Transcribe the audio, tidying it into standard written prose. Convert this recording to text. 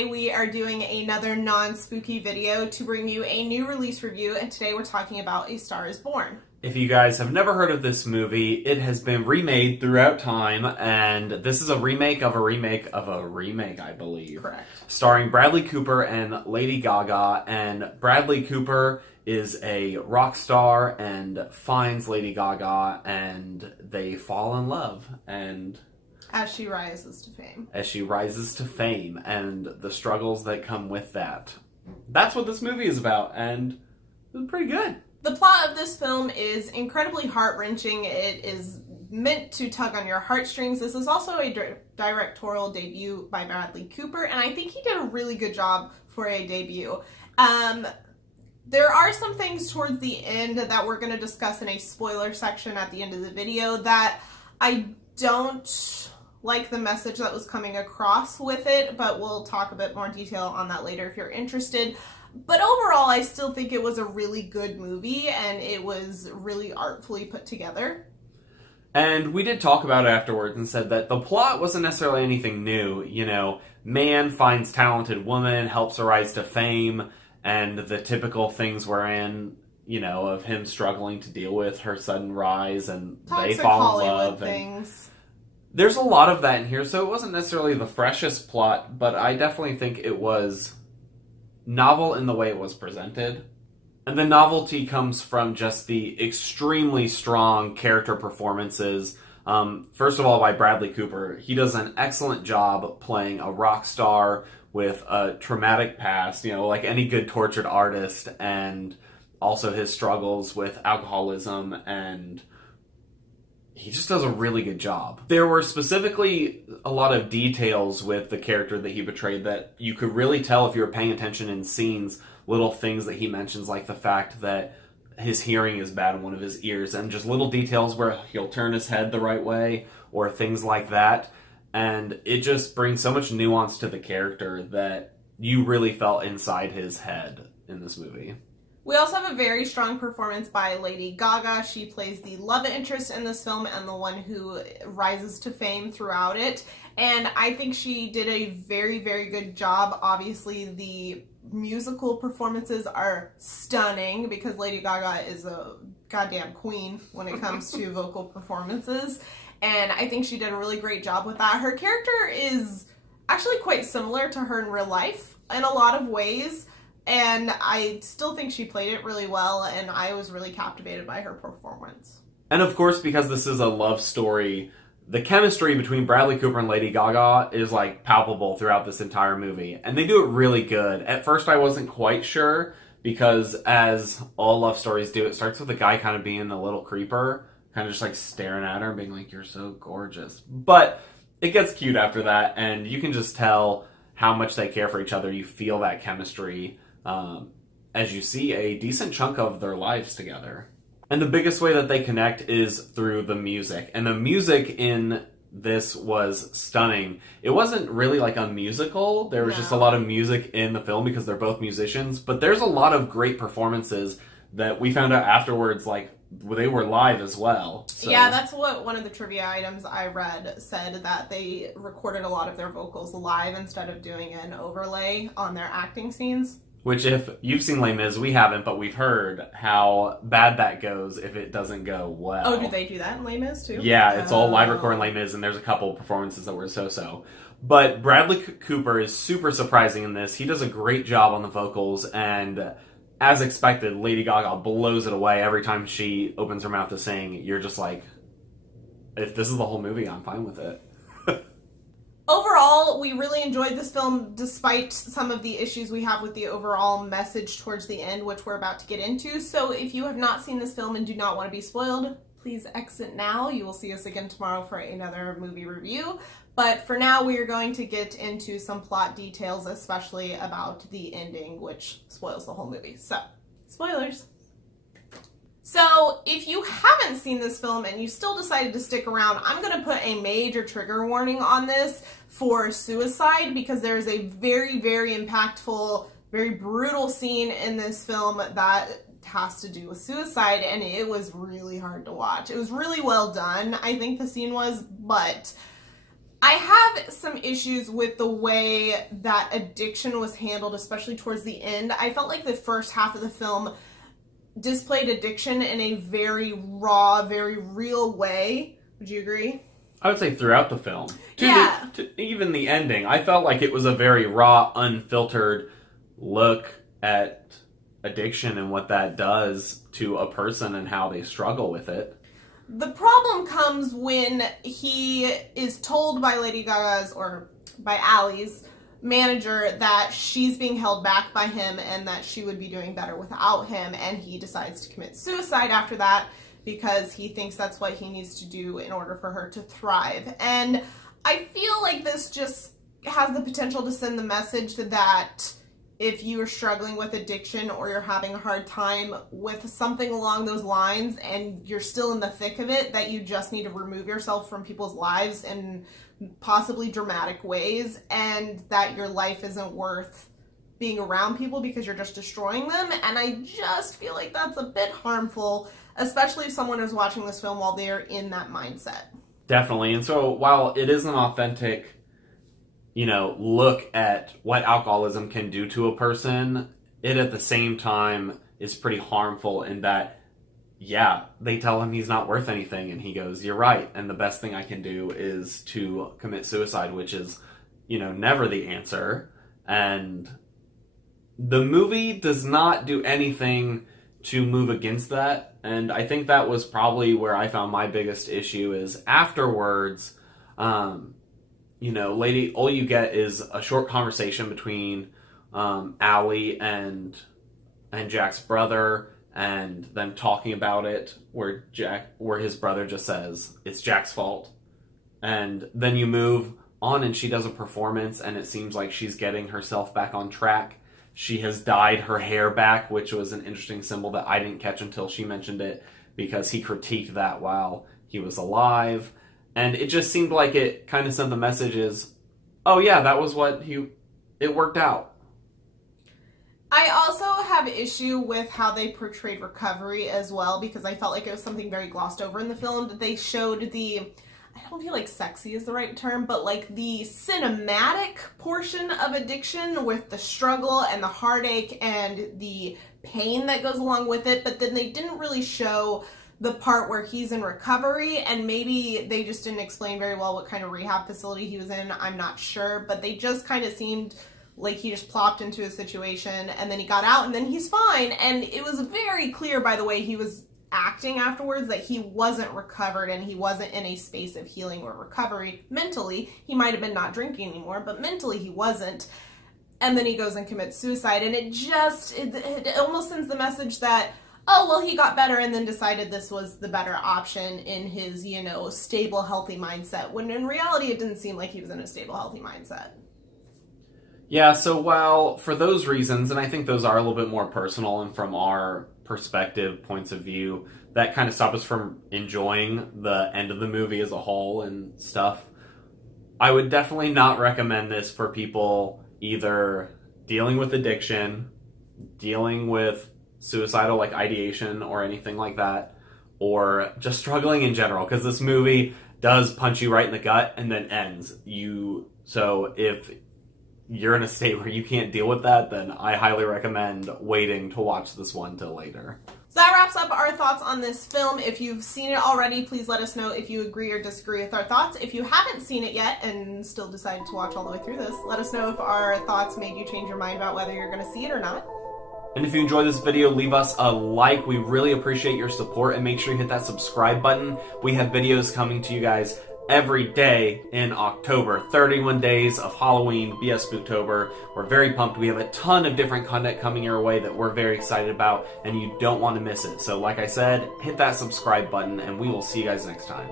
today we are doing another non-spooky video to bring you a new release review, and today we're talking about A Star is Born. If you guys have never heard of this movie, it has been remade throughout time, and this is a remake of a remake of a remake, I believe. Correct. Starring Bradley Cooper and Lady Gaga, and Bradley Cooper is a rock star and finds Lady Gaga, and they fall in love, and As she rises to fame. As she rises to fame, and the struggles that come with that. That's what this movie is about, and it's pretty good. The plot of this film is incredibly heart-wrenching. It is meant to tug on your heartstrings. This is also a directorial debut by Bradley Cooper, and I think he did a really good job for a debut. There are some things towards the end that we're going to discuss in a spoiler section at the end of the video that I don't like the message that was coming across with it, but we'll talk a bit more detail on that later if you're interested. But overall, I still think it was a really good movie, and it was really artfully put together. And we did talk about it afterwards and said that the plot wasn't necessarily anything new. You know, man finds talented woman, helps her rise to fame, and the typical things we're in, you know, of him struggling to deal with her sudden rise, and Toxic they fall in Hollywood love. Things. There's a lot of that in here, so it wasn't necessarily the freshest plot, but I definitely think it was novel in the way it was presented. And the novelty comes from just the extremely strong character performances. First of all, by Bradley Cooper. He does an excellent job playing a rock star with a traumatic past, you know, like any good tortured artist, and also his struggles with alcoholism, and he just does a really good job. There were specifically a lot of details with the character that he portrayed that you could really tell if you were paying attention in scenes, little things that he mentions, like the fact that his hearing is bad in one of his ears, and just little details where he'll turn his head the right way, or things like that. And it just brings so much nuance to the character that you really felt inside his head in this movie. We also have a very strong performance by Lady Gaga. She plays the love interest in this film and the one who rises to fame throughout it. And I think she did a very, very good job. Obviously, the musical performances are stunning because Lady Gaga is a goddamn queen when it comes to vocal performances. And I think she did a really great job with that. Her character is actually quite similar to her in real life in a lot of ways. And I still think she played it really well, and I was really captivated by her performance. And of course, because this is a love story, the chemistry between Bradley Cooper and Lady Gaga is like palpable throughout this entire movie. And they do it really good. At first I wasn't quite sure, because as all love stories do, it starts with the guy kind of being a little creeper, kind of just like staring at her and being like, "You're so gorgeous." But it gets cute after that, and you can just tell how much they care for each other. You feel that chemistry as you see a decent chunk of their lives together. And the biggest way that they connect is through the music. And the music in this was stunning. It wasn't really like a musical. There was just a lot of music in the film because they're both musicians. But there's a lot of great performances that we found out afterwards, like, they were live as well. So. Yeah, that's what one of the trivia items I read said, that they recorded a lot of their vocals live instead of doing an overlay on their acting scenes. Which, if you've seen Les Mis, we haven't, but we've heard how bad that goes if it doesn't go well. Oh, do they do that in Les Mis too? Yeah, it's all live recording Les Mis, and there's a couple performances that were so-so. But Bradley Cooper is super surprising in this. He does a great job on the vocals, and as expected, Lady Gaga blows it away every time she opens her mouth to sing. You're just like, if this is the whole movie, I'm fine with it. Overall, we really enjoyed this film despite some of the issues we have with the overall message towards the end, which we're about to get into. So if you have not seen this film and do not want to be spoiled, please exit now. You will see us again tomorrow for another movie review. But for now, we are going to get into some plot details, especially about the ending, which spoils the whole movie. So, spoilers. So, if you haven't seen this film and you still decided to stick around, I'm going to put a major trigger warning on this for suicide, because there is a very, very impactful, very brutal scene in this film that has to do with suicide, and it was really hard to watch. It was really well done, I think the scene was, but I have some issues with the way that addiction was handled, especially towards the end. I felt like the first half of the film displayed addiction in a very raw, very real way. Would you agree? I would say throughout the film. Yeah. Even the ending, I felt like it was a very raw, unfiltered look at addiction and what that does to a person and how they struggle with it. The problem comes when he is told by Lady Gaga's, or by Allie's manager, that she's being held back by him and that she would be doing better without him, and he decides to commit suicide after that because he thinks that's what he needs to do in order for her to thrive. And I feel like this just has the potential to send the message that if you are struggling with addiction or you're having a hard time with something along those lines and you're still in the thick of it, that you just need to remove yourself from people's lives in possibly dramatic ways, and that your life isn't worth being around people because you're just destroying them. And I just feel like that's a bit harmful, especially if someone is watching this film while they're in that mindset. Definitely. And so while it is an authentic, look at what alcoholism can do to a person, it at the same time is pretty harmful in that, yeah, they tell him he's not worth anything and he goes, you're right, and the best thing I can do is to commit suicide, which is, never the answer. And the movie does not do anything to move against that, and I think that was probably where I found my biggest issue is afterwards, all you get is a short conversation between Allie and Jack's brother, and them talking about it, where his brother just says it's Jack's fault, and then you move on and she does a performance and it seems like she's getting herself back on track. She has dyed her hair back, which was an interesting symbol that I didn't catch until she mentioned it, because he critiqued that while he was alive. And it just seemed like it kind of sent the messages, oh yeah, that was it worked out. I also have issue with how they portrayed recovery as well, because I felt like it was something very glossed over in the film, that they showed I don't feel like sexy is the right term, but like the cinematic portion of addiction with the struggle and the heartache and the pain that goes along with it, but then they didn't really show the part where he's in recovery, and maybe they just didn't explain very well what kind of rehab facility he was in, I'm not sure, but they just kind of seemed like he just plopped into a situation and then he got out and then he's fine, and it was very clear by the way he was acting afterwards that he wasn't recovered and he wasn't in a space of healing or recovery mentally. He might have been not drinking anymore, but mentally he wasn't. And then he goes and commits suicide, and it almost sends the message that, oh, well, he got better and then decided this was the better option in his, stable, healthy mindset, when in reality it didn't seem like he was in a stable, healthy mindset. Yeah, so while for those reasons, and I think those are a little bit more personal and from our perspective, points of view, that kind of stop us from enjoying the end of the movie as a whole and stuff, I would definitely not recommend this for people either dealing with addiction, dealing with suicidal ideation or anything like that, or just struggling in general, because this movie does punch you right in the gut and then ends. So if you're in a state where you can't deal with that, then I highly recommend waiting to watch this one till later. So that wraps up our thoughts on this film. If you've seen it already, please let us know if you agree or disagree with our thoughts. If you haven't seen it yet and still decided to watch all the way through this, let us know if our thoughts made you change your mind about whether you're going to see it or not. And if you enjoyed this video, leave us a like. We really appreciate your support, and make sure you hit that subscribe button. We have videos coming to you guys every day in October. 31 days of Halloween, BS Spooktober. We're very pumped. We have a ton of different content coming your way that we're very excited about, and you don't want to miss it. So like I said, hit that subscribe button, and we will see you guys next time.